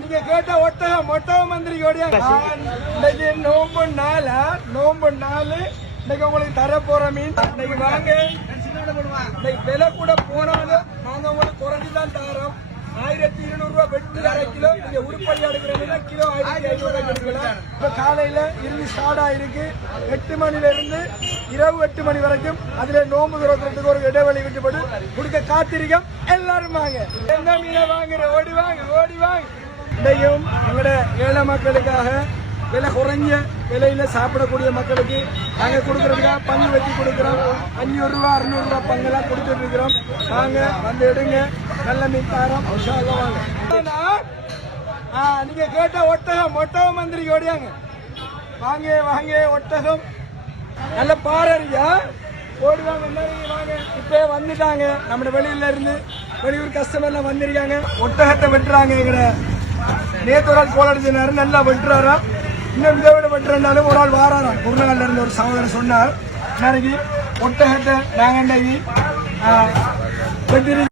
நீங்க கேட்ட ஒட்டகம் மந்திரியோடைய இன்னைக்கு நோம்பு நாள் இன்னைக்கு உங்களுக்கு தர போற மீன் இன்னைக்கு வாங்க. இன்னைக்கு விலை கூட போனாலும் நாங்க உங்களுக்கு குறைஞ்சுதான் தரோம். 1200 ரூபாய் வெட்டு அரை கிலோ. நீங்க உருப்படி எடுக்கிறீங்கன்னா கிலோ 1500 ரூபாய் எடுக்கலாம். இப்ப காலையில இருந்து ஸ்டார்ட் ஆயிருக்கு. 8 மணில இருந்து இரவு 8 மணி வரைக்கும். அதுல நோம்பு துறக்கிறதுக்கு ஒரு இடைவெளி விட்டுப்பட்டு கொடுக்க காத்திருக்கோம். எல்லாரும் வாங்க. எந்த மீனை வாங்குற ஓடி வாங்க. இன்றைக்கும் எங்களோட ஏழை மக்களுக்காக விலை குறைஞ்ச விலையில சாப்பிடக்கூடிய மக்களுக்கு நாங்க கொடுக்கறதுக்காக பங்கு வெட்டி கொடுக்கிறோம். 500 ரூபாய் 600 ரூபாய் பங்கெல்லாம் கொடுத்துட்டு இருக்கிறோம். வாங்க வந்து எடுங்க. நல்ல மீன் தாரம். வாங்க. நீங்க கேட்ட ஒட்டகம் மந்திரிக்கு ஓடியாங்க. வாங்க ஒட்டகம் நல்ல பாறையா ஓடுவாங்க. வாங்க இப்ப வந்துட்டாங்க. நம்ம வெளியூர் கஸ்டமர்லாம் வந்திருக்காங்க. ஒட்டகத்தை வெட்டுறாங்க. எங்களை நேற்று ஒரு ஆள் கோலடிச்சினாரு. நல்லா வெட்டுறாராம். இன்னும் இதை விட வெட்டுறாலும் ஒரு ஆள் வாராராம். குருநாள்ல இருந்து ஒரு சகோதரர் சொன்னார். நாளைக்கு ஒட்டகத்தை நாங்க வெட்டி